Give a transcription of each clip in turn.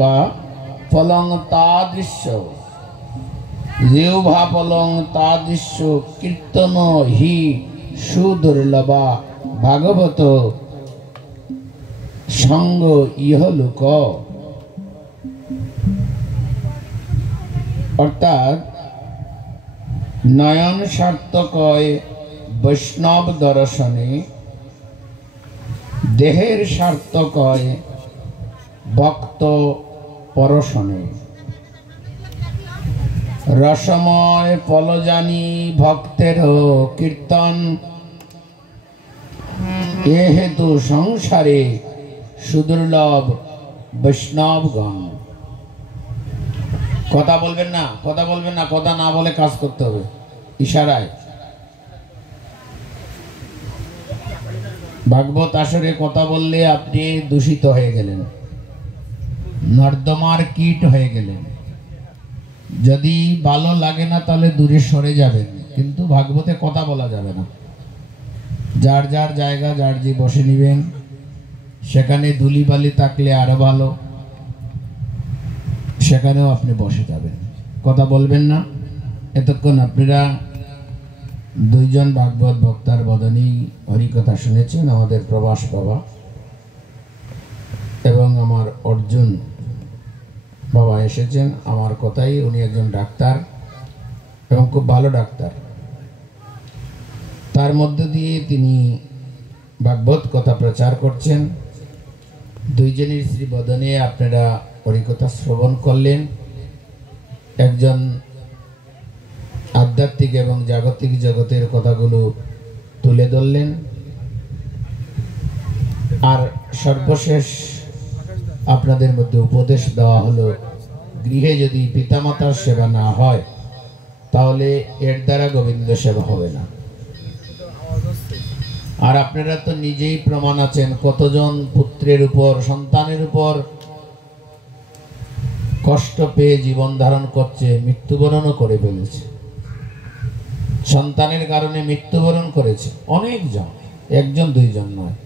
বা ফলং তাদৃশ্য জিহ্বা ফলং তাদৃশ্য কীর্তন হি সুদুর্লভা ভাগবত সঙ্গ ইহলোক। অর্থাৎ নয়ন সার্থকয় বৈষ্ণব দর্শনে, দেহের সার্থকয় ভক্ত পরশনে, রসময় ফলজানি ভক্তের কীর্তন, এ হেতু সংসারে সুদুর্লভ বৈষ্ণবগণ। কথা বলবেন না, কথা বলবেন না, কথা না বলে কাজ করতে হবে ইশারায়। ভাগবত আসরে কথা বললে আপনি দূষিত হয়ে গেলেন, নর্দমার কীট হয়ে গেলেন। যদি ভালো লাগে না তাহলে দূরে সরে যাবেন, কিন্তু ভাগবতে কথা বলা যাবে না। যার যার জায়গা যার যে বসে নিবেন, সেখানে ধুলিবালি থাকলে আরো ভালো, সেখানেও আপনি বসে যাবেন, কথা বলবেন না। এতক্ষণ আপনারা দুইজন ভাগবত বক্তার বদনী হরিকথা শুনেছেন, আমাদের প্রবাস বাবা এবং আমার অর্জুন বাবা এসেছেন। আমার কথাই, উনি একজন ডাক্তার এবং খুব ভালো ডাক্তার। তার মধ্য দিয়ে তিনি ভাগবত কথা প্রচার করছেন। দুইজনের শ্রী বদনে আপনারা হরিকথা শ্রবণ করলেন। একজন আধ্যাত্মিক এবং জাগতিক জগতের কথাগুলো তুলে ধরলেন, আর সর্বশেষ আপনাদের মধ্যে উপদেশ দেওয়া হলো, গৃহে যদি পিতামাতার সেবা না হয় তাহলে এর দ্বারা গোবিন্দ সেবা হবে না। আর আপনারা তো নিজেই প্রমাণ আছেন, কতজন পুত্রের উপর, সন্তানের উপর কষ্ট পেয়ে জীবন ধারণ করছে, মৃত্যুবরণও করে ফেলেছে। সন্তানের কারণে মৃত্যুবরণ করেছে অনেকজন, একজন দুইজন নয়।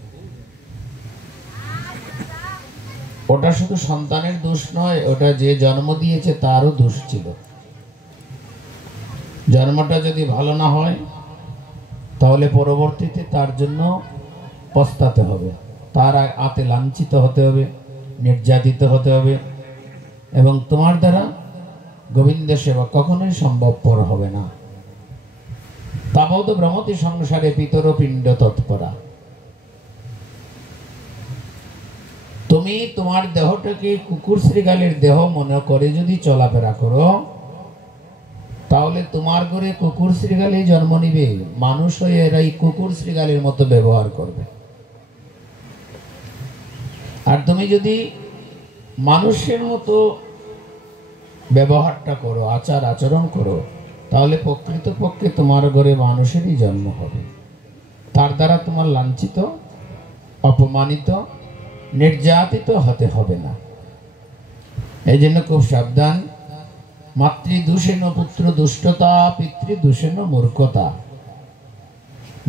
ওটা শুধু সন্তানের দোষ নয়, ওটা যে জন্ম দিয়েছে তারও দোষ ছিল। জন্মটা যদি ভালো না হয় তাহলে পরবর্তীতে তার জন্য পস্তাতে হবে, তার হাতে লাঞ্ছিত হতে হবে, নির্যাতিত হতে হবে, এবং তোমার দ্বারা গোবিন্দ সেবা কখনোই সম্ভবপর হবে না। তাবৎ ভ্রমতি সংসারে পিতর পিণ্ড তৎপরা। তুমি তোমার দেহটাকে কুকুর শ্রীগালের দেহ মনে করে যদি চলাফেরা করো, তাহলে তোমার ঘরে কুকুর শ্রীগালে জন্ম নিবে, মানুষ হয়ে এরা এই কুকুর শ্রীগালের মতো ব্যবহার করবে। আর তুমি যদি মানুষের মতো ব্যবহারটা করো, আচার আচরণ করো, তাহলে প্রকৃতপক্ষে তোমার ঘরে মানুষেরই জন্ম হবে। তার দ্বারা তোমার লাঞ্ছিত, অপমানিত, নির্যাতিত হতে হবে না। এই জন্য খুব সাবধান। মাতৃদূষেণ পুত্র দুষ্টতা, পিতৃদূষেণ মূর্খতা।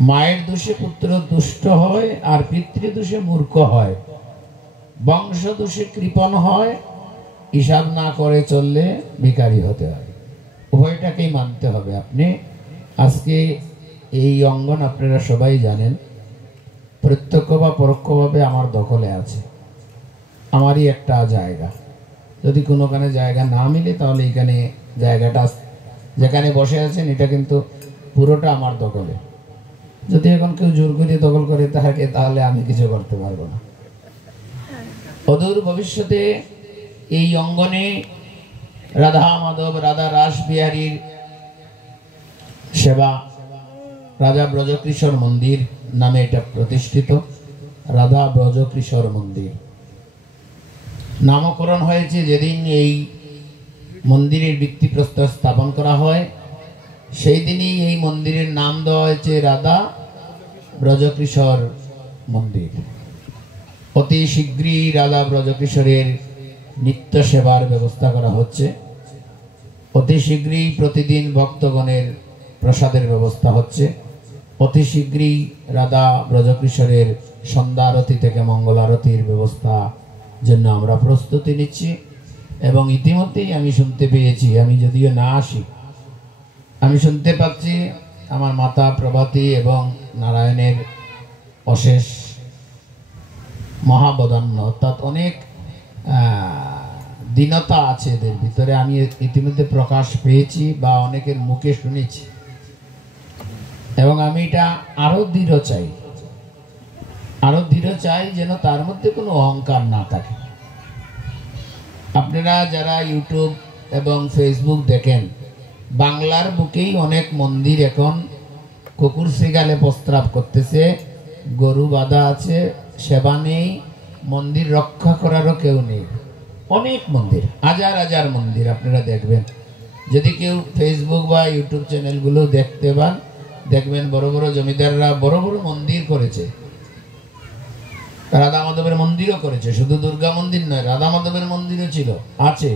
মায়ের দোষে পুত্র দুষ্ট হয় আর পিতৃদোষে মূর্খ হয়, বংশ দোষে কৃপণ হয়, হিসাব না করে চললে ভিখারি হতে হয়। উভয়টাকেই মানতে হবে। আপনি আজকে এই অঙ্গন আপনারা সবাই জানেন, প্রত্যক্ষ বা পরোক্ষভাবে আমার দখলে আছে। আমারই একটা জায়গা, যদি কোনোখানে জায়গা না মিলে তাহলে এখানে জায়গাটা যেখানে বসে আছেন এটা কিন্তু পুরোটা আমার দখলে। যদি এখন কেউ জোর করে দখল করে থাকে তাহলে আমি কিছু করতে পারবো না। অদূর ভবিষ্যতে এই অঙ্গনে রাধা মাধব, রাধা রাস বিহারীর সেবা, রাধা ব্রজকিশোর মন্দির নামে এটা প্রতিষ্ঠিত। রাধা ব্রজকিশোর মন্দির নামকরণ হয়েছে যেদিন এই মন্দিরের ভিত্তিপ্রস্তর স্থাপন করা হয়, সেই দিনই এই মন্দিরের নাম দেওয়া হয়েছে রাধা ব্রজকিশোর মন্দির। অতি শীঘ্রই রাধা ব্রজকিশোরের নিত্য সেবার ব্যবস্থা করা হচ্ছে। অতি শীঘ্রই প্রতিদিন ভক্তগণের প্রসাদের ব্যবস্থা হচ্ছে। অতি শীঘ্রই রাধা ব্রজকিশোরের সন্ধ্যা আরতি থেকে মঙ্গল আরতির ব্যবস্থা জন্য আমরা প্রস্তুতি নিচ্ছি। এবং ইতিমধ্যেই আমি শুনতে পেয়েছি, আমি যদিও না আসি, আমি শুনতে পাচ্ছি আমার মাতা প্রভাতী এবং নারায়ণের অশেষ মহাবদান্য, অর্থাৎ অনেক দীনতা আছে এদের ভিতরে। আমি ইতিমধ্যে প্রকাশ পেয়েছি বা অনেকের মুখে শুনেছি, এবং আমি এটা আরো দৃঢ় চাই, আরো দৃঢ় চাই যেন তার মধ্যে কোনো অহংকার না থাকে। আপনারা যারা ইউটিউব এবং ফেসবুক দেখেন, বাংলার বুকেই অনেক মন্দির এখন কুকুর শ্রীগালে প্রস্রাব করতেছে, গরু বাঁধা আছে, সেবা নেই, মন্দির রক্ষা করারও কেউ নেই। অনেক মন্দির, হাজার হাজার মন্দির আপনারা দেখবেন। যদি কেউ ফেসবুক বা ইউটিউব চ্যানেলগুলো দেখতে পান, দেখবেন বড় বড় জমিদাররা বড় বড় মন্দির করেছে, রাধা মাধবের মন্দিরও করেছে। শুধু দুর্গা মন্দির নয়, রাধা মাধবের মন্দিরও ছিল, আছে,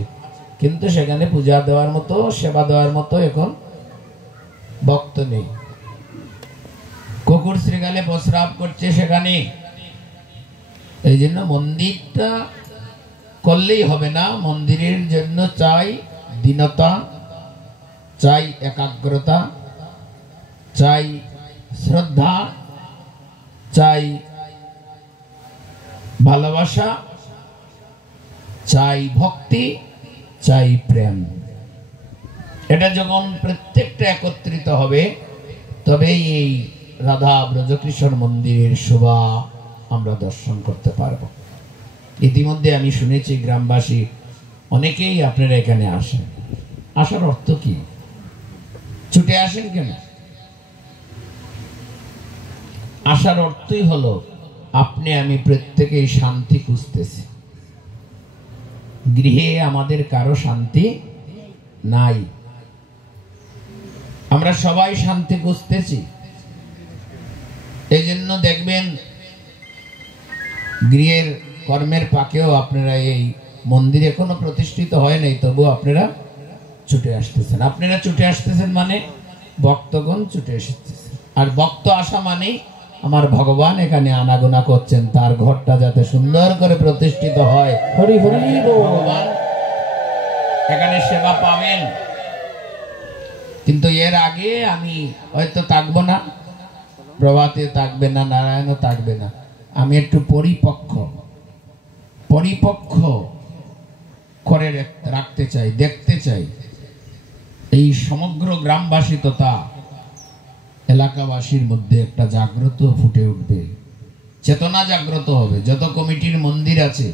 কিন্তু সেখানে পূজা দেওয়ার মতো, সেবা দেওয়ার মতো এখন ভক্ত নেই। কুকুর শ্রীগালে প্রস্রাব করছে সেখানে। এই জন্য মন্দিরটা করলেই হবে না, মন্দিরের জন্য চাই দীনতা, চাই একাগ্রতা, চাই শ্রদ্ধা, চাই ভালোবাসা, চাই ভক্তি, চাই প্রেম। এটা যখন প্রত্যেকটা একত্রিত হবে, তবেই এই রাধা ব্রজকৃষ্ণ মন্দিরের শোভা আমরা দর্শন করতে পারব। ইতিমধ্যে আমি শুনেছি গ্রামবাসী অনেকেই আপনারা এখানে আসেন। আসার অর্থ কি? ছুটে আসেন কেন? আসার অর্থই হলো আপনি আমি প্রত্যেকেই শান্তি খুঁজতেছি। গৃহে আমাদের কারো শান্তি নাই, আমরা সবাই শান্তি খুঁজতেছি। এই জন্য দেখবেন গৃহের কর্মের পাকেও আপনারা, এই মন্দির এখনো প্রতিষ্ঠিত হয় নাই, তবু আপনারা ছুটে আসতেছেন। আপনারা ছুটে আসতেছেন মানে ভক্তগণ ছুটে এসেছেন। আর ভক্ত আসা মানেই আমার ভগবান এখানে আনাগোনা করছেন, তার ঘরটা যাতে সুন্দর করে প্রতিষ্ঠিত হয়। হরি হরি ভগবান এখানে সেবা পাবেন। কিন্তু এর আগে আমি হয়তো থাকবো না, প্রভাতে থাকবে না, নারায়ণও থাকবে না। আমি একটু পরিপক্ষ করে রাখতে চাই, দেখতে চাই এই সমগ্র গ্রামবাসী তথা এলাকাবাসীর মধ্যে একটা জাগ্রত ফুটে উঠবে, চেতনা জাগ্রত হবে। যত কমিটির মন্দির আছে,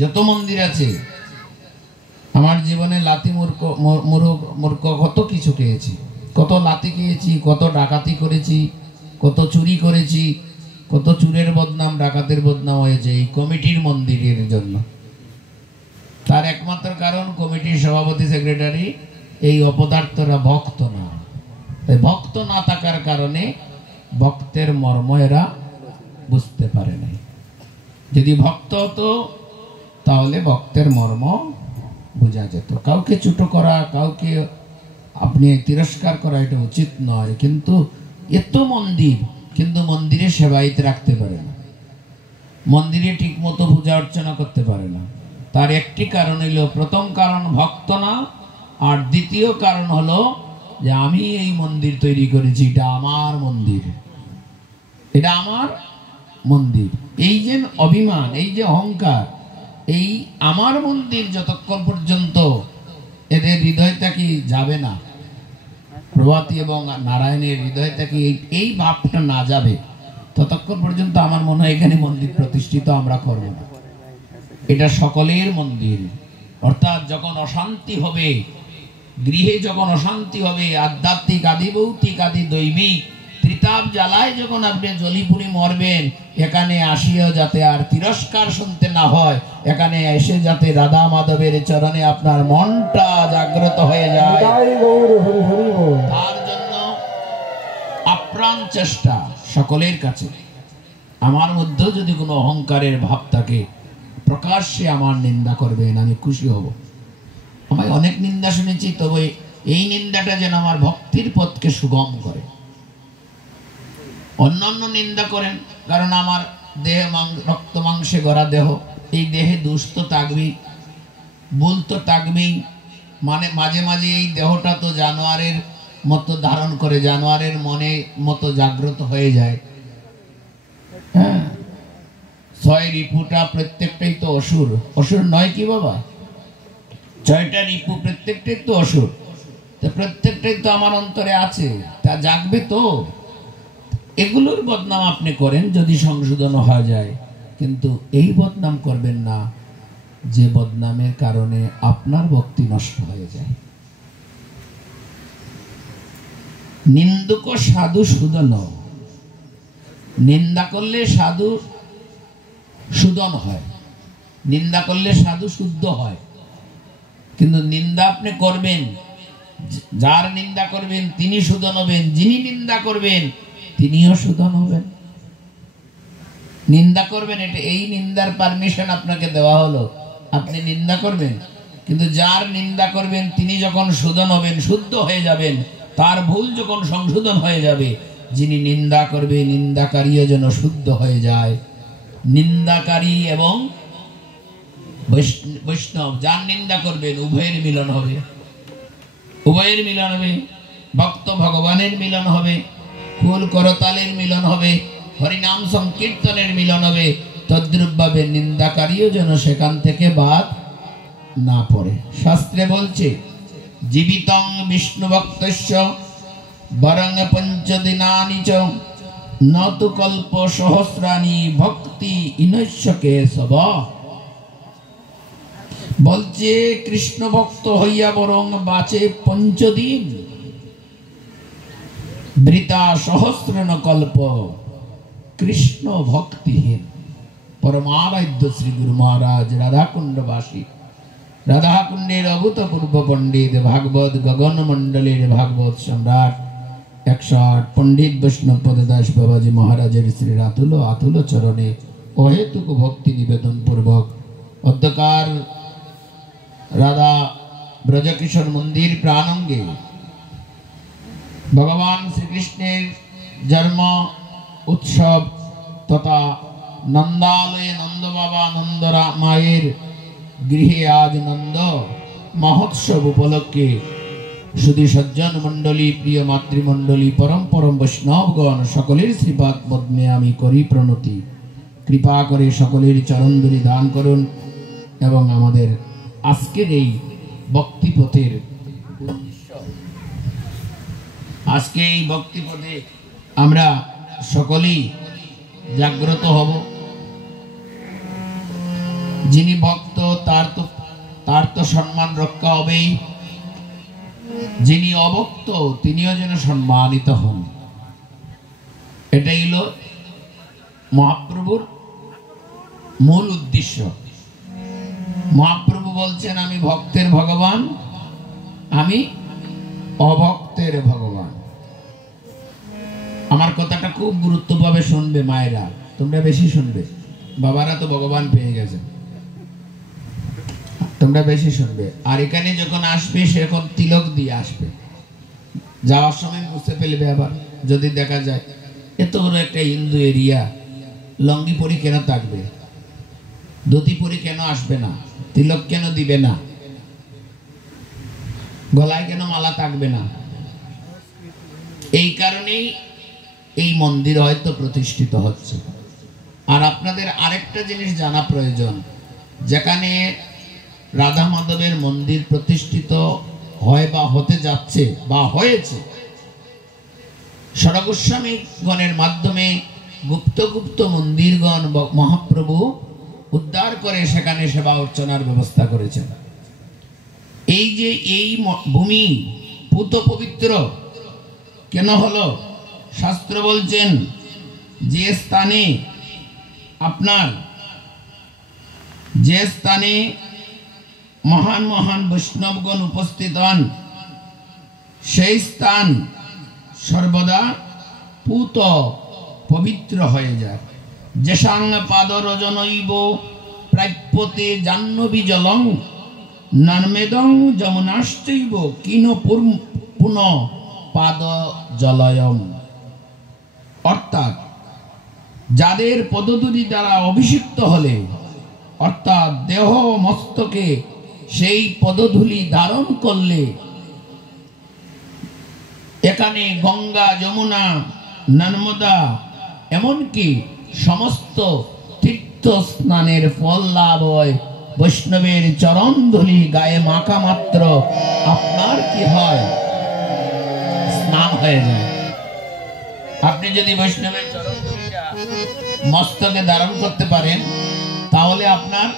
যত মন্দির আছে, আমার জীবনে লাতি মূর্খ কত কিছু খেয়েছি, কত লাতি খেয়েছি, কত ডাকাতি করেছি, কত চুরি করেছি, কত চুরের বদনাম, ডাকাতের বদনাম হয়েছে এই কমিটির মন্দিরের জন্য। তার একমাত্র কারণ কমিটির সভাপতি, সেক্রেটারি এই অপদার্থরা ভক্ত না। তাই ভক্ত না থাকার কারণে ভক্তের মর্ম এরা বুঝতে পারে নাই। যদি ভক্ত হতো তাহলে ভক্তের মর্ম বোঝা যেত। কাউকে ছোট করা, কাউকে আপনি তিরস্কার করা এটা উচিত নয়, কিন্তু এত মন্দির, কিন্তু মন্দিরে সেবায়িত রাখতে পারে না, মন্দিরে ঠিক মতো পূজা অর্চনা করতে পারে না। তার একটি কারণ হলো, প্রথম কারণ ভক্ত না, আর দ্বিতীয় কারণ হলো যে আমি এই মন্দির তৈরি করেছি, এটা আমার মন্দির, এটা আমার মন্দির। এই যে অভিমান, এই যে অহংকার, এই আমার মন্দির যতক্ষণ পর্যন্ত এদের হৃদয় থেকে যাবে না, প্রভাতী এবং নারায়ণের হৃদয় থেকে এই ভাবটা না যাবে, ততক্ষণ পর্যন্ত আমার মনে হয় এখানে মন্দির প্রতিষ্ঠিত আমরা করব না। এটা সকলের মন্দির। অর্থাৎ যখন অশান্তি হবে গৃহে, যখন অশান্তি হবে আধ্যাত্মিক আদি ভৌতিক আদি দৈবিক ত্রিতাপ জ্বালায় যখন আপনি জলিপুরি মরবেন, এখানে আসিও যাতে আর তিরস্কার শুনতে না হয়, এখানে এসে যাতে রাধা মাধবের চরণে আপনার মনটা জাগ্রত হয়ে যায়, তার জন্য আপ্রাণ চেষ্টা সকলের কাছে। আমার মধ্যে যদি কোনো অহংকারের ভাব থাকে, প্রকাশ্যে আমার নিন্দা করবেন, আমি খুশি হব। আমি অনেক নিন্দা শুনেছি, তবে এই নিন্দাটা যেন আমার ভক্তির পথকে সুগম করে। অন্যান্য নিন্দা করেন, কারণ আমার দেহ রক্ত মাংসে গড়া দেহ, এই দেহে দোষ তো থাকবেই, ভুল তো থাকবেই, মানে মাঝে মাঝে এই দেহটা তো জানোয়ারের মতো ধারণ করে, জানোয়ারের মনে মতো জাগ্রত হয়ে যায়। হ্যাঁ, 6 রিপুটা প্রত্যেকটাই তো অসুর, অসুর নয় কি বাবা? 6টা রিপু প্রত্যেকটাই তো অসুর, তো প্রত্যেকটাই তো আমার অন্তরে আছে, তা জাগবে তো। এগুলোর বদনাম আপনি করেন যদি সংশোধন হয়ে যায়, কিন্তু এই বদনাম করবেন না যে বদনামের কারণে আপনার ভক্তি নষ্ট হয়ে যায়। নিন্দুক সাধু সুদন, নিন্দা করলে সাধু সুদন হয়, নিন্দা করলে সাধু শুদ্ধ হয়। কিন্তু নিন্দা আপনি করবেন, যার নিন্দা করবেন তিনি সুদন হবেন, যিনি নিন্দা করবেন তিনিও সুদন হবেন। নিন্দা করবেন, এটা এই নিন্দার পারমিশন আপনাকে দেওয়া হলো, আপনি নিন্দা করবেন, কিন্তু যার নিন্দা করবেন তিনি যখন সুদন হবেন, শুদ্ধ হয়ে যাবেন, তার ভুল যখন সংশোধন হয়ে যাবে, যিনি নিন্দা করবে নিন্দাকারীও যেন শুদ্ধ হয়ে যায়। নিন্দাকারী এবং বৈষ্ণব যার নিন্দা করবেন উভয়ের মিলন হবে, উভয়ের মিলন হবে, ভক্ত ভগবানের মিলন হবে, ফুল করতালের মিলন হবে, হরিনাম সংকীর্তনের মিলন হবে। তদ্রূপভাবে নিন্দাকারীও যেন সেখান থেকে বাদ না পড়ে। শাস্ত্রে বলছে জীবিতং বিষ্ণু ভক্তস্য বরং পঞ্চদিনানি চ নতু কল্প সহস্রাণি ভক্তি ইনস্যকে সব। বলছে কৃষ্ণ ভক্ত হইয়া বরং বাঁচে 5 দিন, বৃতা সহস্র ন কল্প কৃষ্ণ ভক্তিহীন। পরমারাধ্য শ্রী গুরু মহারাজ রাধাকুণ্ডবাসী, রাধাকুণ্ডের অভূতপূর্ব পণ্ডিত, ভাগবত গগন মণ্ডলের ভাগবত সম্রাট 108 পণ্ডিত বৈষ্ণব পদদাস বাবাজি মহারাজের শ্রী রাতুল আতুল চরণে অহেতুক ভক্তি নিবেদন পূর্বক অধ্যকার রাধা ব্রজকিশোর মন্দির প্রাণঙ্গে ভগবান শ্রীকৃষ্ণের জন্ম উৎসব তথা নন্দালয়ে নন্দ বাবা নন্দরা মায়ের গৃহে আজ নন্দ মহোৎসব উপলক্ষে সুধী সজ্জন মণ্ডলী, প্রিয় মাতৃমণ্ডলী, পরম পরম বৈষ্ণবগণ সকলের শ্রীপাদ পদ্মে আমি করি প্রণতি। কৃপা করে সকলের চরণধুলি দান করুন এবং আমাদের আজকের এই ভক্তিপথের আজকে এই ভক্তিপথে আমরা সকলেই জাগ্রত হব। যিনি ভক্ত তার তো সম্মান রক্ষা হবেই, যিনি অভক্ত তিনিও যেন সম্মানিত হন। এটাই হলো মহাপ্রভুর মূল উদ্দেশ্য। মহাপ্রভু বলছেন আমি ভক্তের ভগবান, আমি অভক্তের ভগবান। আমার কথাটা খুব গুরুত্বভাবে শুনবে মায়েরা, তোমরা বেশি শুনবে, বাবারা তো ভগবান পেয়ে গেছে, তোমরা বেশি শুনবে। আর এখানে যখন আসবে সেরকম তিলক দিয়ে আসবে, যাওয়ার সময় বুঝতে ফেলবে। আবার যদি দেখা যায় এত বড় একটা হিন্দু এরিয়া, লঙ্গি পরি কেন থাকবে, ধুতি পরি কেন আসবে না, তিলক কেন দিবে না, গলায় কেন মালা থাকবে না? এই কারণেই এই মন্দির হয়তো প্রতিষ্ঠিত হচ্ছে। আর আপনাদের আরেকটা জিনিস জানা প্রয়োজন, যেখানে রাধা মাধবের মন্দির প্রতিষ্ঠিত হয় বা হতে যাচ্ছে বা হয়েছে, ষড়গোস্বামীগণের মাধ্যমে গুপ্ত গুপ্ত মন্দিরগণ মহাপ্রভু উদ্ধার করে সেখানে সেবা অর্চনার ব্যবস্থা করেছেন। এই যে এই ভূমি পুত পবিত্র কেন হলো? শাস্ত্র বলছেন যে স্থানে মহান মহান বৈষ্ণবগণ উপস্থিত হন, সেই স্থান সর্বদা পুত পবিত্র হয়ে যায়। যেসাং পাদরজনৈব প্রাপ্যতে জাহ্নবী জলং নর্মেদং যমুনাশ্চৈব কিন পুন পাদ জলয়ম। অর্থাৎ যাদের পদধূলি দ্বারা অভিষিক্ত হলে অর্থাৎ দেহ মস্তকে সেই পদধূলি ধারণ করলে এখানে গঙ্গা, যমুনা, নর্মদা এমনকি সমস্ত তীর্থ স্নানের ফল লাভ হয়। বৈষ্ণবের চরণ ধূলি গায়ে মাখা মাত্র আপনার কি হয়? স্নান হয়ে যায়। আপনি যদি বৈষ্ণবের চরণ ধূলিটা মস্তকে ধারণ করতে পারেন তাহলে আপনার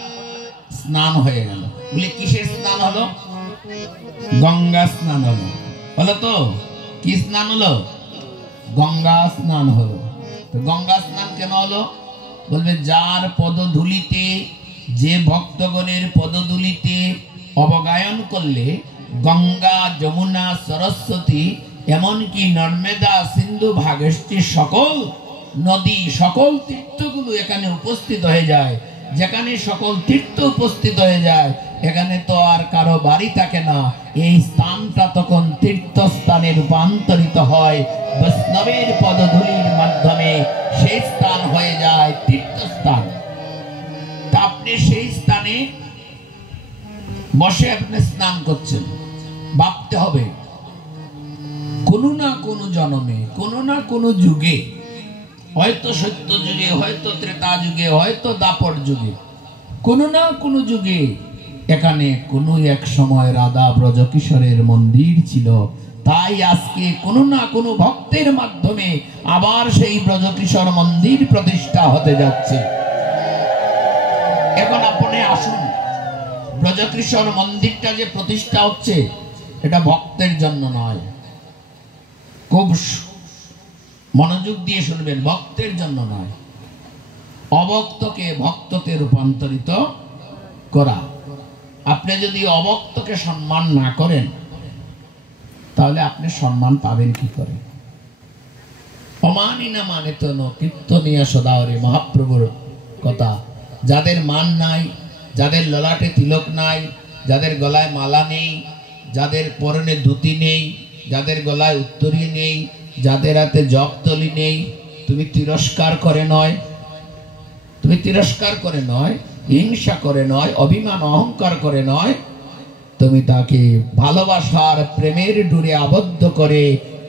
স্নান হয়ে গেল। বলে কিসের স্নান হলো? গঙ্গা স্নান হলো। হলো তো? কি স্নান হলো? গঙ্গা স্নান হলো। তো গঙ্গা স্নান কেন হলো? বলবে যার পদধূলিতে, যে ভক্তগণের পদধূলিতে অবগায়ন করলে গঙ্গা, যমুনা, সরস্বতী এমনকি নর্মদা, সিন্ধু, ভাগীরথী সকল নদী, সকল তীর্থগুলো এখানে উপস্থিত হয়ে যায়। যেখানে সকল তীর্থ উপস্থিত হয়ে যায় এখানে তো আর কারো বাড়ি থাকে না। এই স্থানটা তখন তীর্থস্থানে রূপান্তরিত হয়। বৈষ্ণবের পদধূলির মাধ্যমে সেই স্থান হয়ে যায় তীর্থস্থান। তা আপনি সেই স্থানে বসে আপনি স্নান করছেন, ভাবতে হবে কোনো না কোনো জন্মে, কোনো না কোনো যুগে, হয়তো সত্য যুগে, হয়তো ত্রেতা যুগে, হয়তো দাপর যুগে, কোনো না কোনো যুগে এখানে কোনো এক সময় রাধা ব্রজকিশোরের মন্দির ছিল। তাই আজকে কোনো না কোনো ভক্তের মাধ্যমে আবার সেই ব্রজকিশোর মন্দির প্রতিষ্ঠা হতে যাচ্ছে। এখন আপনি আসুন, ব্রজকিশোর মন্দিরটা যে প্রতিষ্ঠা হচ্ছে এটা ভক্তের জন্য নয়। খুব মনোযোগ দিয়ে শুনবেন, ভক্তের জন্য নয়, অভক্তকে ভক্ততে রূপান্তরিত করা। আপনি যদি অভক্তকে সম্মান না করেন তাহলে আপনি সম্মান পাবেন কি করে? অমানি না মানে তো কীর্তনিয়া সদাহরি, মহাপ্রভুর কথা। যাদের মান নাই, যাদের ললাটে তিলক নাই, যাদের গলায় মালা নেই, যাদের পরনে ধুতি নেই, যাদের গলায় উত্তরী নেই, যাদের হাতে জপতলি নেই, তুমি তিরস্কার করে নয়, তুমি তিরস্কার করে নয়, হিংসা করে নয়, অভিমান অহংকার করে নয়, তুমি তাকে ভালোবাসার প্রেমের ডুরে আবদ্ধ করে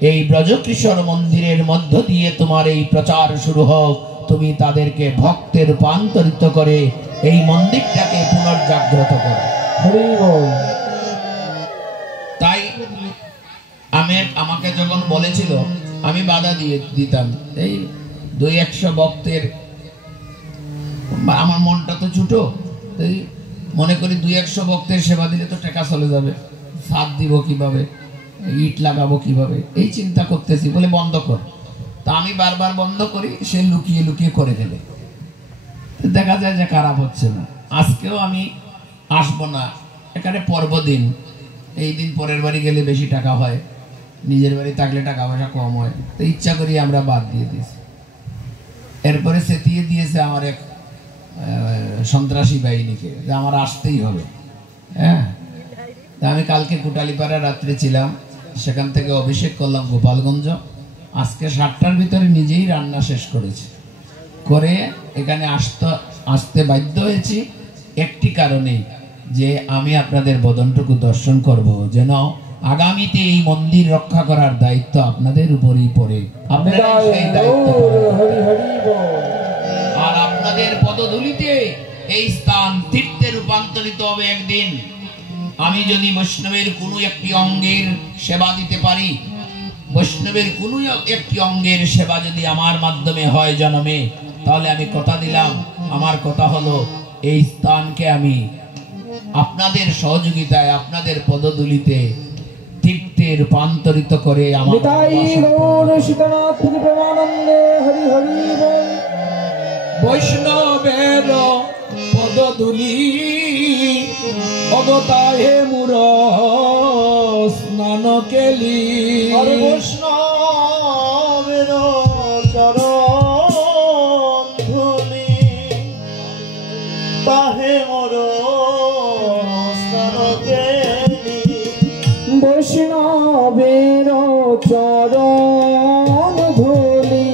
এই ব্রজকিশোর মন্দিরের মধ্য দিয়ে তোমার এই প্রচার শুরু হোক। তুমি তাদেরকে ভক্তে রূপান্তরিত করে এই মন্দিরটাকে পুনর্জাগ্রত করো। তাই আমাকে যখন বলেছিল আমি বাধা দিয়ে দিতাম। এই 200-100 ভক্তের, আমার মনটা তো ছোট, তাই মনে করি 200-100 ভক্তের সেবা দিলে তো টাকা চলে যাবে, ছাদ দিব কিভাবে, ইট লাগাবো কিভাবে, এই চিন্তা করতেছি। বলে বন্ধ কর। তা আমি বারবার বন্ধ করি, সে লুকিয়ে লুকিয়ে করে ফেলে। দেখা যায় যে খারাপ হচ্ছে না। আজকেও আমি আসবো না, এখানে পর্বদিন, এই দিন পরের বাড়ি গেলে বেশি টাকা হয়, নিজের বাড়ি থাকলে টাকা পয়সা কম হয়, তো ইচ্ছা করি আমরা বাদ দিয়ে দিয়েছি। এরপরে সেতিয়ে দিয়েছে আমার এক সন্ত্রাসী বাহিনীকে যে আমার আসতেই হবে। হ্যাঁ, তা আমি কালকে কুটালিপাড়া রাত্রে ছিলাম, সেখান থেকে অভিষেক করলাম গোপালগঞ্জ। আজকে 7টার ভিতরে নিজেই রান্না শেষ করেছি, করে এখানে আসতে বাধ্য হয়েছি একটি কারণেই, যে আমি আপনাদের বদনটুকু দর্শন করব, যেন আগামীতে এই মন্দির রক্ষা করার দায়িত্ব আপনাদের উপরেই পড়ে। আপনারা সেই দায়িত্ব, আর আপনাদের পদধূলিতে এই স্থান তীর্থে রূপান্তরিত হবে একদিন। আমি যদি বৈষ্ণবের কোনো একটি অঙ্গের সেবা দিতে পারি, বৈষ্ণবের কোনো একটি অঙ্গের সেবা যদি আমার মাধ্যমে হয় জন্মে, তাহলে আমি কথা দিলাম, আমার কথা হলো এই স্থানকে আমি আপনাদের সহযোগিতায়, আপনাদের পদধূলিতে তীর্থে রূপান্তরিত করে আমার বৈষ্ণবের পদধূলি অবতাহে মুর স্নান কেলি, বৈষ্ণবের চরণ ধূলি তাহে মোর স্নান কেলি, বৈষ্ণবের চরণ ধূলি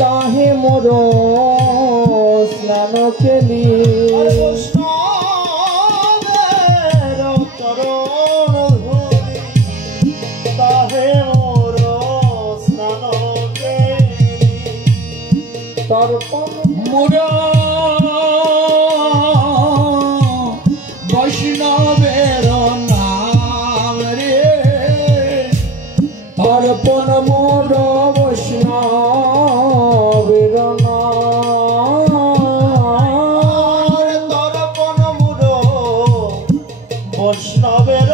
তাহে মোর স্নান কেলি। বৈষ্ণবের নাম রে অর্পণ মোর বৈষ্ণবের দর্পণ মোর বৈষ্ণবের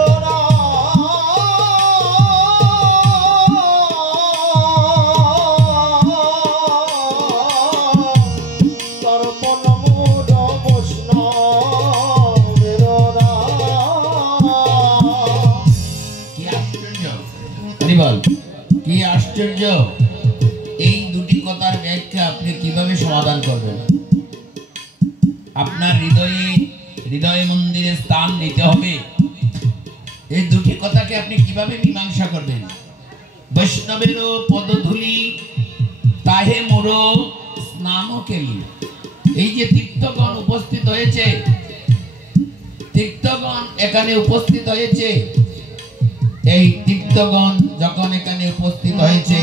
কি আশ্চর্য! এই দুটি কথার ব্যাখ্যা আপনি কিভাবে সমাধান করবেন? আপনার হৃদয়ে মন্দিরে স্থান নিতে হবে। এই দুটি কথাকে আপনি কিভাবে মীমাংসা করবেন? বৈষ্ণবেরও পদধূলি তাহে মোর স্নান কেলি। এই যে তীর্থগণ উপস্থিত হয়েছে, তীর্থগণ এখানে উপস্থিত হয়েছে, এই তীর্থগণ যখন এখানে উপস্থিত হয়েছে,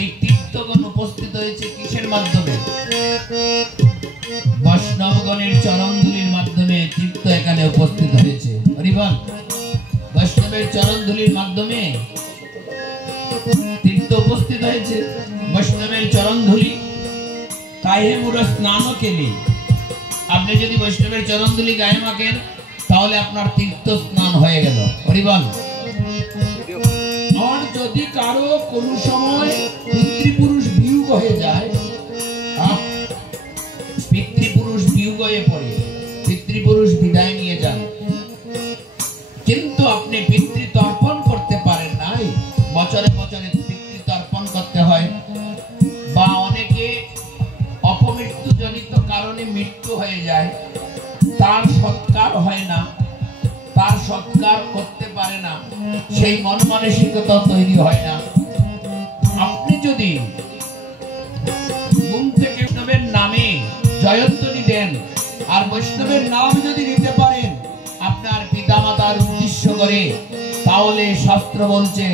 এই তীর্থগণ উপস্থিত হয়েছে কিসের মাধ্যমে? বৈষ্ণবগণের চরণধূলির মাধ্যমে তীর্থ এখানে উপস্থিত হয়েছে। হরিবল! বৈষ্ণবের চরণধূলির মাধ্যমে তীর্থ উপস্থিত হয়েছে। বৈষ্ণবের চরণধূলি তাহে মোর স্নান কেলি। আপনি যদি বৈষ্ণবের চরণধূলি গায়ে মাখেন তাহলে আপনার তীর্থ স্নান হয়ে গেল। হরিবল! আর যদি কারো কোনো সময় পিতৃপুরুষ বিয়োগ হয়ে যায়, পিতৃপুরুষ বিয়োগ হয়ে পড়ে, পিতৃপুরুষ বিদায় নিয়ে যান, কিন্তু আপনি পিতৃতর্পণ করতে পারেন নাই, বছরে বছরে পিতৃতর্পণ করতে হয়, বা অনেকে অপমৃত্যুজনিত কারণে মৃত্যু হয়ে যায়, তার সৎকার হয় না, তার সৎকার করতে পারে না, সেই মন মানসিকতা তৈরি হয় না। আপনি যদি ঘুম থেকে বৈষ্ণবের নামে জয়ধ্বনি দেন আর বৈষ্ণবের নাম যদি নিতে পারেন আপনার পিতামাতার উদ্দেশ্য করে, তাহলে শাস্ত্র বলছে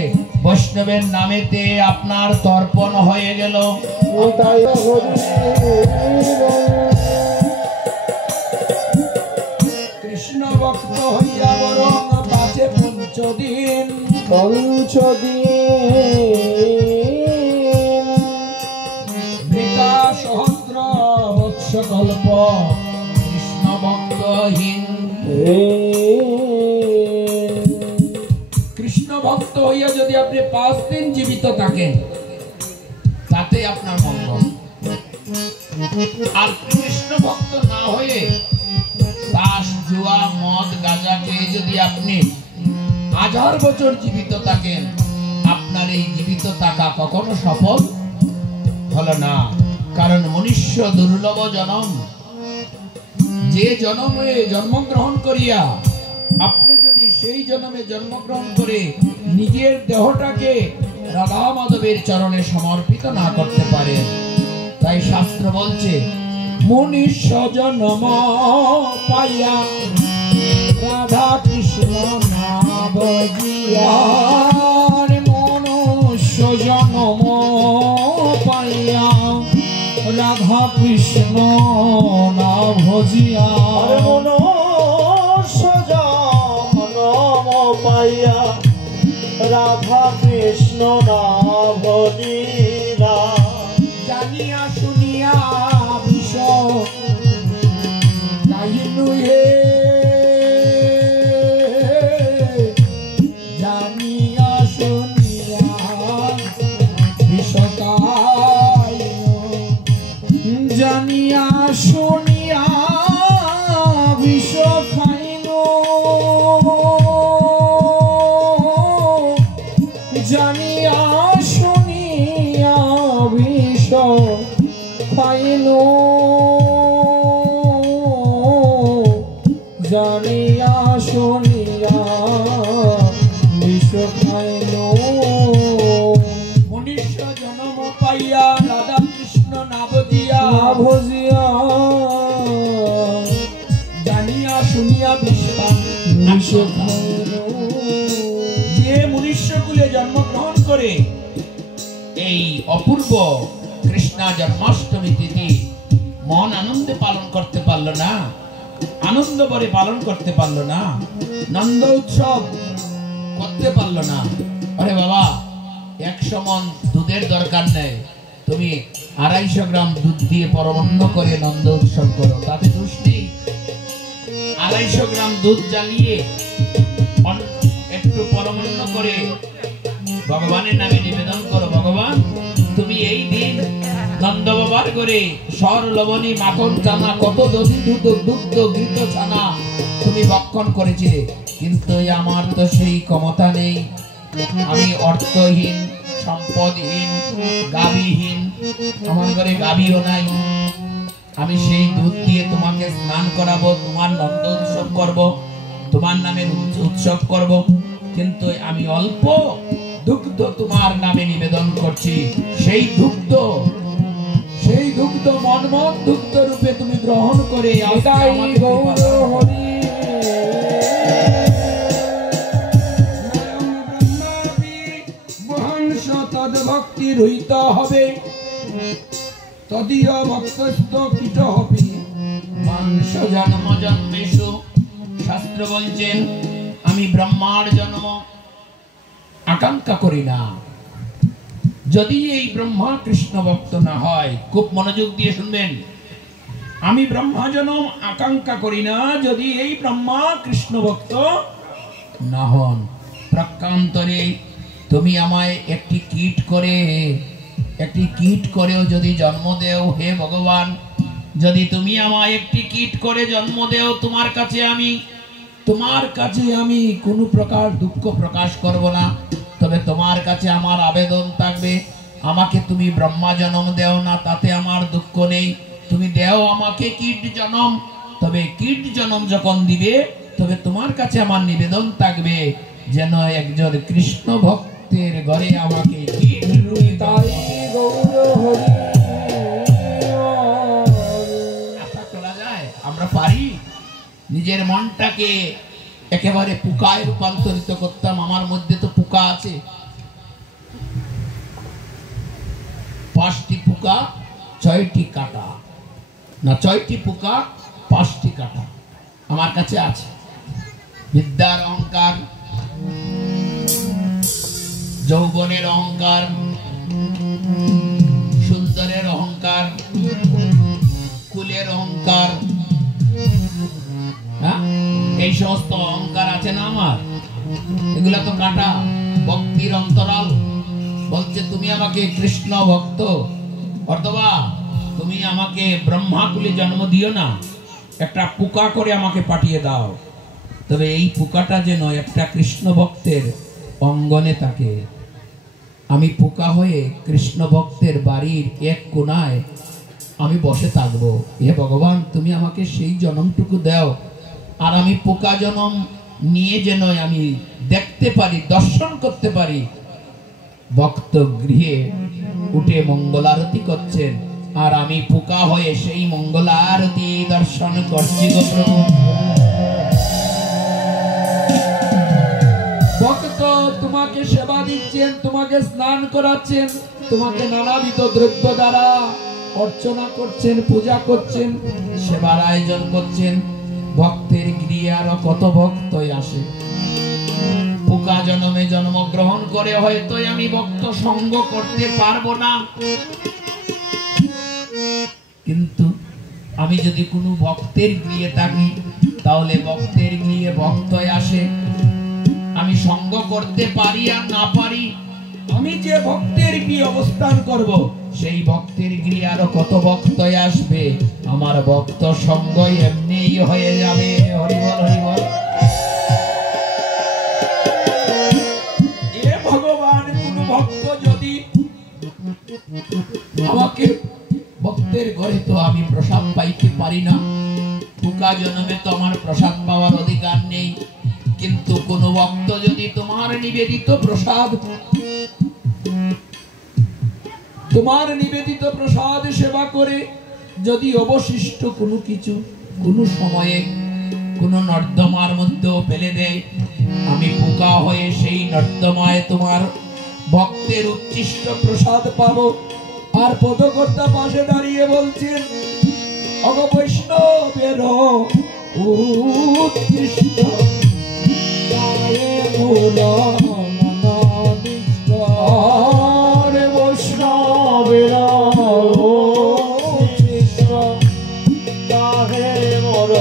বৈষ্ণবের নামেতে আপনার তর্পণ হয়ে গেল। কৃষ্ণ ভক্ত হইয়া বরং বাঁচে পঞ্চদিন, বৃথা সহস্র বৎস কল্প কৃষ্ণ ভক্তহীন। কৃষ্ণ ভক্ত হইয়া যদি আপনি 5 দিন জীবিত থাকেন তাতে আপনার মঙ্গল। আর কৃষ্ণ ভক্ত না হয়ে তাস জুয়া মদ গাঁজা খেয়ে যদি আপনি 1000 বছর জীবিত থাকেন, আপনার এই জীবিত থাকা কখনো সফল হলো না। কারণ মনুষ্য দুর্লভ জনম, যে জন্মে জন্মগ্রহণ করিয়া আপনি যদি সেই জন্মে জন্মগ্রহণ করে নিজের দেহটাকে রাধা মাধবের চরণে সমর্পিত না করতে পারেন, তাই শাস্ত্র বলছে মনুষ্য জন্ম পাইয়া রাধা কৃষ্ণ নাম ভজিয়া। মনুষ্য জন্ম পাইয়া রাধা কৃষ্ণ নাম ভজিয়া। মনুষ্য জন্ম পাইয়া রাধা কৃষ্ণ নাম ভজিয়া। জানিয়া শুনিয়া বিষয় কাহিনু হে, জানিয়া শুনিয়া বিষয় কাহিনু, জানিয়া শুনিয়া বিষয় খাইনু, জানিয়া শুনিয়া বিষয় খাইনু, জানিয়া শুনিয়া বিষয় খাইনু। মনুষ্য জন্ম পাইয়া রাধা কৃষ্ণ নাম ভজিয়া, জানিয়া শুনিয়া বিষয় খাইনু। যে মনুষ্য কুলে জন্মগ্রহণ করে এই অপূর্ব কৃষ্ণা জন্মাষ্টমী তিথি মন আনন্দে পালন করতে পারল না, আনন্দ করে পালন করতে পারলো না, নন্দ উৎসব করতে পারলো না। আরে বাবা, 100 মণ দুধের দরকার নেই, তুমি 250 গ্রাম দুধ দিয়ে পরমান্ন করে নন্দ উৎসব করো, তাতে দোষ নেই। 250 গ্রাম দুধ জ্বালিয়ে একটু পরমান্ন করে ভগবানের নামে নিবেদন করো। ভগবান, তুমি এই দিন নন্দ বাবার করে সর লবণী মাখন চানা কত দধি দুগ্ধ ঘৃত ছানা তুমি ভক্ষণ করেছিলে, কিন্তু আমার তো সেই ক্ষমতা নেই। আমি অর্থহীন, সম্পদহীন, গাভীহীন, আমার ঘরে গাভীও নাই। আমি সেই দুধ দিয়ে তোমাকে স্নান করাবো, তোমার নন্দ উৎসব করব, তোমার নামে উৎসব করব, কিন্তু আমি অল্প দুগ্ধ তোমার নামে নিবেদন করছি। সেই দুগ্ধ মনমত দুগ্ধ রূপে তুমি গ্রহণ করে ভক্তি রহিত হবে, তদীয় ভক্তস্থ কীট হবে মাংস জন্ম জন্মেষু। শাস্ত্র বলছেন আমি ব্রহ্মার জন্ম আকাঙ্ক্ষা করি না। যদি এই ব্রহ্মা কৃষ্ণ ভক্ত না হয়, খুব মনোযোগ দিয়ে শুনবেন, আমি ব্রহ্মা জন্ম আকাঙ্ক্ষা করি না যদি এই ব্রহ্মা কৃষ্ণ ভক্ত না হন। প্রকান্তরে তুমি আমায় একটি কীট করেও যদি জন্ম দেও, হে ভগবান, যদি তুমি আমায় একটি কীট করে জন্ম দেও, তোমার কাছে আমি কোনো প্রকার দুঃখ প্রকাশ করব না। তবে তোমার কাছে আমার আবেদন থাকবে, আমাকে তুমি ব্রহ্মা জন্ম দেও না, তাতে আমার দুঃখ নেই। তুমি দেও আমাকে কীট জন্ম, তবে কীট জন্ম যখন দিবে, তবে তোমার কাছে আমার নিবেদন থাকবে যেন একজন কৃষ্ণ ভক্তের ঘরে আমাকে কীট রূপে আশা করা যায়। আমরা পারি নিজের মনটাকে একেবারে পোকায় রূপান্তরিত করতাম। আমার মধ্যে তো পোকা আছে, 5টি পোকা 6টি কাঁটা, না 6টি পোকা 5টি কাঁটা আমার কাছে আছে। বিদ্যার অহংকার, যৌবনের অহংকার, সুন্দরের অহংকার, কুলের অহংকার, এই সমস্ত অহংকার আছে না আমার, এগুলা তো কাটা। ভক্তির অন্তরাল বলছে তুমি আমাকে কৃষ্ণ ভক্ত অথবা তুমি আমাকে ব্রহ্মাকুলে জন্ম দিও না, একটা পোকা করে আমাকে পাঠিয়ে দাও, তবে এই পোকাটা যেন একটা কৃষ্ণ ভক্তের অঙ্গনে থাকে। আমি পোকা হয়ে কৃষ্ণ ভক্তের বাড়ির এক কোণায় আমি বসে থাকবো। হে ভগবান, তুমি আমাকে সেই জন্মটুকু দাও, আর আমি পোকা জন্ম নিয়ে যেন আমি দেখতে পারি, দর্শন করতে পারি ভক্ত গৃহে উঠে মঙ্গলারতি করছেন, আর আমি পোকা হয়ে সেই মঙ্গলারতি দর্শন করছি গো প্রভু। ভক্ত তোমাকে সেবা দিচ্ছেন, তোমাকে স্নান করাচ্ছেন, তোমাকে নানাবিধ দ্রব্য দ্বারা অর্চনা করছেন, পূজা করছেন, সেবার আয়োজন করছেন। ভক্তের গৃহে আরো কত ভক্তই আসে। পোকা জন্মে জন্মগ্রহণ করে হয়তো আমি ভক্ত সঙ্গ করতে পারবো না, কিন্তু আমি যদি কোনো ভক্তের গৃহে থাকি, তাহলে ভক্তের গৃহে ভক্তই আসে। আমি সঙ্গ করতে পারি আর না পারি, আমি যে ভক্তের গৃহে অবস্থান করব, সেই ভক্তের গৃহে আরো কত ভক্তই আসবে, আমার ভক্ত সঙ্গ এমনিই হয়ে যাবে। হরিবল হরিবল। এ ভগবান, কোন ভক্ত যদি আমাকে, ভক্তের ঘরে তো আমি প্রসাদ পাইতে পারি না, পোকা জন্মে তো আমার প্রসাদ পাওয়ার অধিকার নেই, কিন্তু কোন ভক্ত যদি তোমার নিবেদিত প্রসাদ সেবা করে, যদি অবশিষ্ট কোনো কিছু কোনো সময়ে কোনো নর্দমার মধ্যেও ফেলে দেয়, আমি পোকা হয়ে সেই নর্দমায় তোমার ভক্তের উচ্ছিষ্ট প্রসাদ পাবো। আর পদকর্তা পাশে দাঁড়িয়ে বলছেন, অগ বৈষ্ণবের উৎকৃষ্ট তায়ে মূল মনোনিষ্ট রে বৈষ্ণবের উৎকৃষ্ট তাহে মোর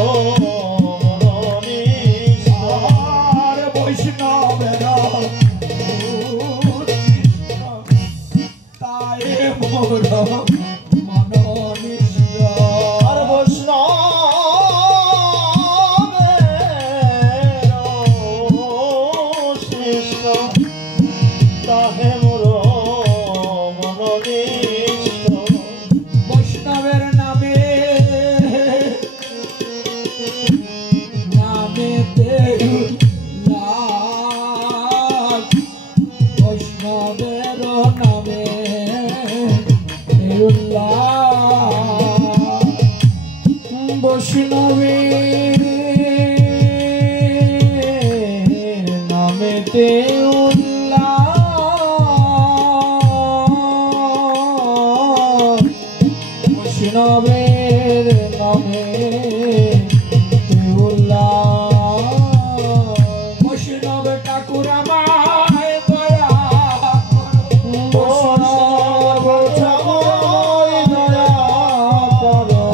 মনোনিষ্ট রে বৈষ্ণবের উৎকৃষ্ট তায়ে মূল মনোনিষ্ট আর বৈষ্ণবের শ্রেষ্ঠ তাহে মোর মনোনিষ্ট বৈষ্ণবের নামে বৈষ্ণবের নামে বৈষ্ণবের নামেতে বৈষ্ণবের নামে বৈষ্ণব ঠাকুর আমায় দয়া বৈষ্ণব ঠাকুর দয়া করো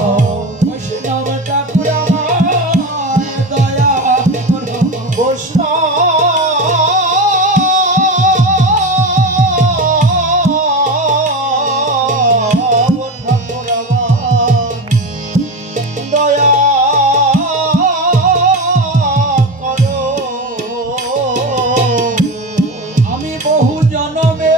বৈষ্ণব ঠাকুর আমায় দয়া বৈষ্ণব ঠাকুর আমার দয়া করো আমি বহু জনমে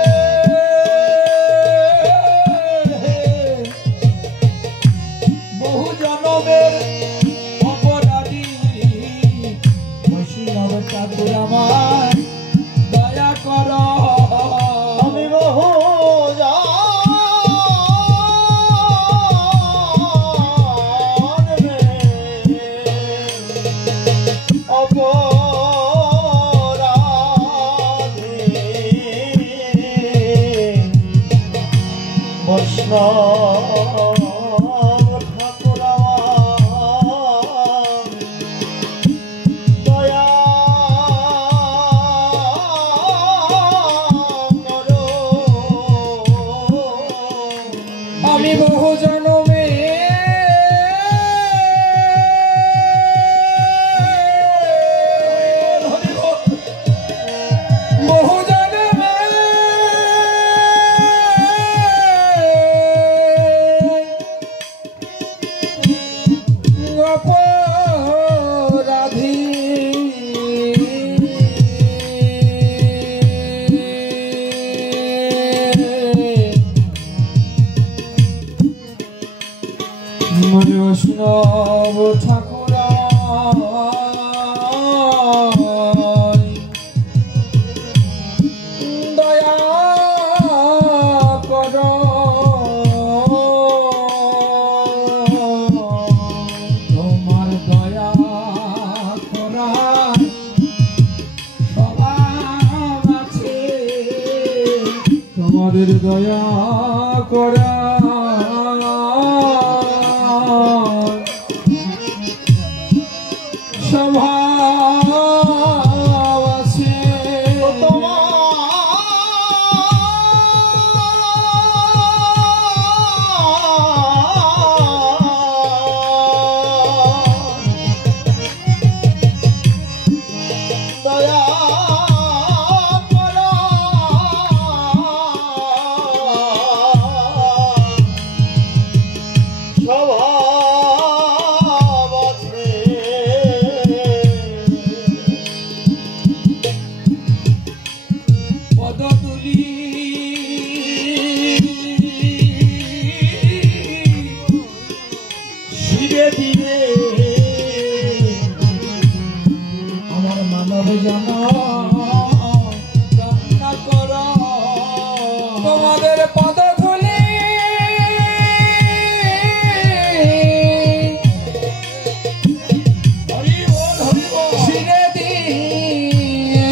অপরাধী বৈষ্ণব ঠাকুর আমায় দয়া কর আমি বহু জন্মে অপরাধী বৈষ্ণব ঠাকুর আমার দয়া করো আমি বহু জনমে বহু জনমে অপরাধী বৈষ্ণব ঠাকুর দয়া কর তোমার দয়া করার স্বভাব আছে তোমাদের দয়া করা স্বভাব আছে দয়া করো স্বভাব আছে পদতুলি শিরে দিলে আমার মানব জন কামনা কর তোমাদের পদধূলি শিরে দিয়ে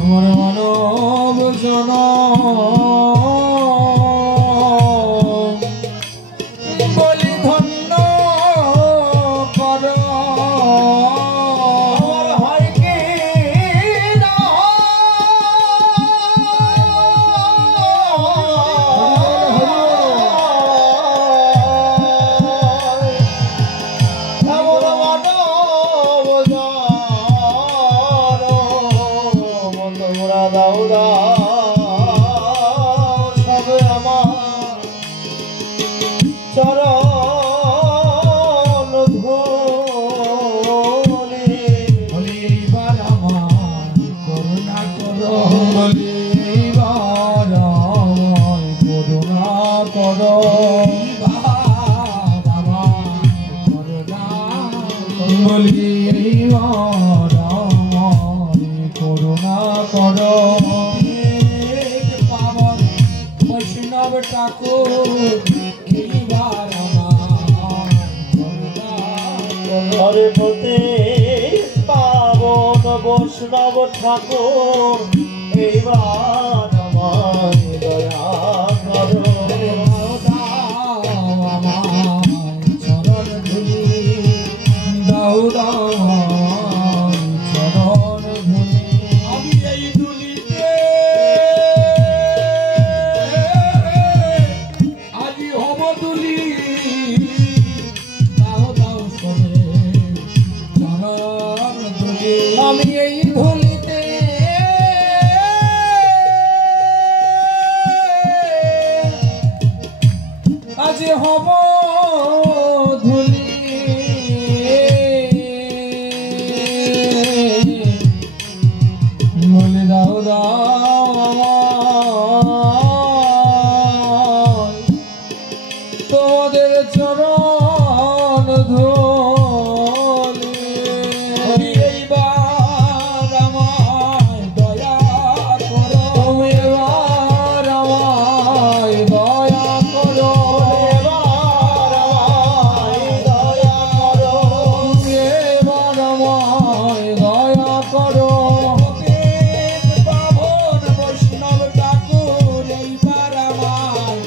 আমার মানব জন করো বলি করুণা করো পাবন বৈষ্ণব ঠাকুর এইবার হরে পতে পাবন বৈষ্ণব ঠাকুর এইবার আমায় দয়া করো চরণ ধুলি দাও দাও চরণ ধুলি আমি এই ধুলিতে আজি হব ধুলি দাও দাও সবে চরণ ধুলি আমি এই ধুলিতে আজি হব ধুলি বলে দাও দাও তোমাদের চরণ ধুলি এইবার আমায় দয়া করো তুমি এবার আমায় দয়া করো এবার আমায় দয়া করো পাবন বৈষ্ণব ঠাকুর এইবার আমায়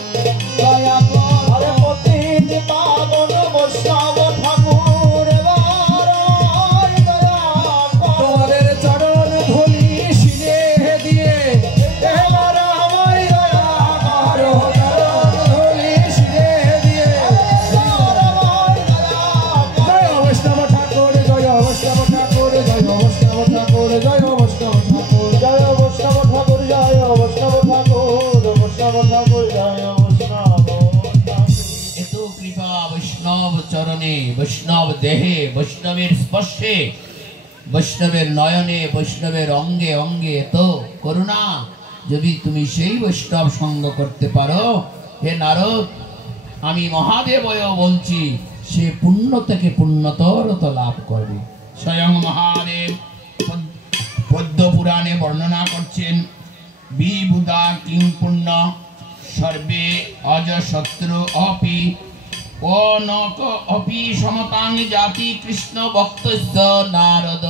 দয়া করো পতিত পাবন বৈষ্ণব ঠাকুর এবার দয়া করো তোমাদের চরণ ধুলি শিরে দিয়ে এবার আমায় দয়া করো চরণ ধুলি শিরে দিয়ে জয় বৈষ্ণব ঠাকুর জয় বৈষ্ণব ঠাকুর জয় বৈষ্ণব ঠাকুর জয় বৈষ্ণব ঠাকুর জয় বৈষ্ণব ঠাকুর জয় বৈষ্ণব ঠাকুর বৈষ্ণব ঠাকুর জয় বৈষ্ণব এত কৃপা বৈষ্ণব চরণে বৈষ্ণব দেহে বৈষ্ণবের স্পর্শে বৈষ্ণবের নয়নে বৈষ্ণবের অঙ্গে অঙ্গে এত করুণা যদি তুমি সেই বৈষ্ণব সঙ্গ করতে পারো হে নারদ আমি মহাদেবও বলছি সে পুণ্য থেকে পুণ্যতর তো লাভ করবে স্বয়ং মহাদেব পদ্ম পুরাণে বর্ণনা করছেন বিবুদা কিং পুণ্য সর্বে অজ শত্রু অপি অনক অপি সমতাং জাতি কৃষ্ণ ভক্তস্য নারদ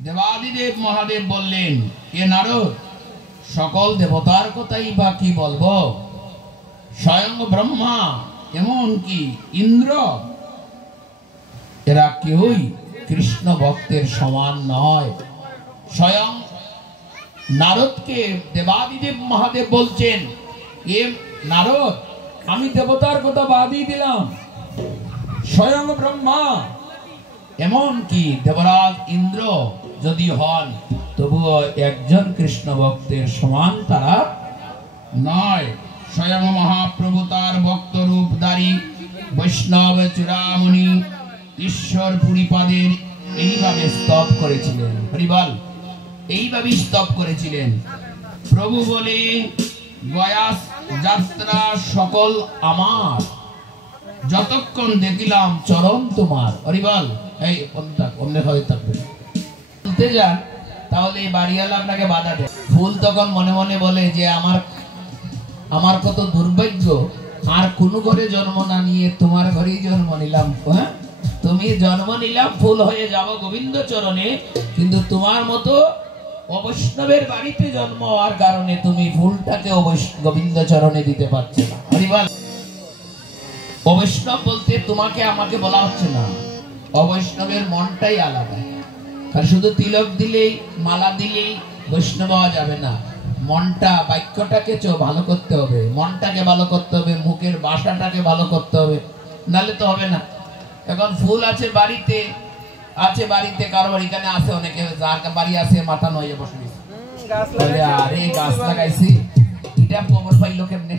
দেবাদিদেব মহাদেব বললেন এ নারদ সকল দেবতার কথাই বা কি বলবো স্বয়ং ব্রহ্মা এমনকি ইন্দ্র এরা কেউই কৃষ্ণ ভক্তের সমান নয় স্বয়ং নারদকে দেবাদিদেব মহাদেব বলছেন এ নারদ আমি দেবতার কথা বাদই দিলাম স্বয়ং ব্রহ্মা এমনকি দেবরাজ ইন্দ্র যদি হন তবুও একজন কৃষ্ণ ভক্তের সমান তারা নয় স্বয়ং মহাপ্রভু তার ভক্ত রূপধারী বৈষ্ণব চূড়ামণি ঈশ্বর পুরীপাদের এইভাবে স্তব করেছিলেন হরিবল এইভাবে স্তব করেছিলেন প্রভু বলে গয়া যাত্রা সকল আমার যতক্ষণ দেখিলাম চরণ তোমার হরিবল এই অমনে হয়ে থাকবে বলতে যান তাহলে এই বাড়িওয়ালা আপনাকে বাধা দেয় ফুল তখন মনে মনে বলে যে আমার কত দুর্ভাগ্য আর কোন ঘরে জন্ম না নিয়ে তোমার ঘরেই জন্ম নিলাম হ্যাঁ তুমি জন্ম নিলাম ফুল হয়ে যাব গোবিন্দ চরণে কিন্তু তোমার মতো অবৈষ্ণবের বাড়িতে জন্ম হওয়ার কারণে তুমি ফুলটাকে গোবিন্দ চরণে দিতে পারছো না হরিবল অবৈষ্ণব বলতে তোমাকে আমাকে বলা হচ্ছে না অবৈষ্ণবের মনটাই আলাদা কারণ শুধু তিলক দিলেই মালা দিলেই বৈষ্ণব হওয়া যাবে না মনটা বাক্যটাকে ভালো করতে হবে মনটাকে ভালো করতে হবে মুখের ভাষাটাকে ভালো করতে হবে নালে তো হবে না এখন ফুল আছে বাড়িতে কারো এখানে আছে অনেকে যার বাড়ি আছে মাথা নয়ে বসে আরে গাছ লাগাইছি এটা খবর পাইলো কেমনে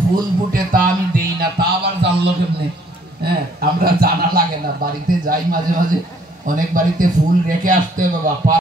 ফুল ফুটে তা আমি দেই না তা আবার জানলো কেমনে হ্যাঁ আমরা জানা লাগে না বাড়িতে যাই মাঝে মাঝে অনেক বাড়িতে ফুল রেখে আসতে হবে বাবা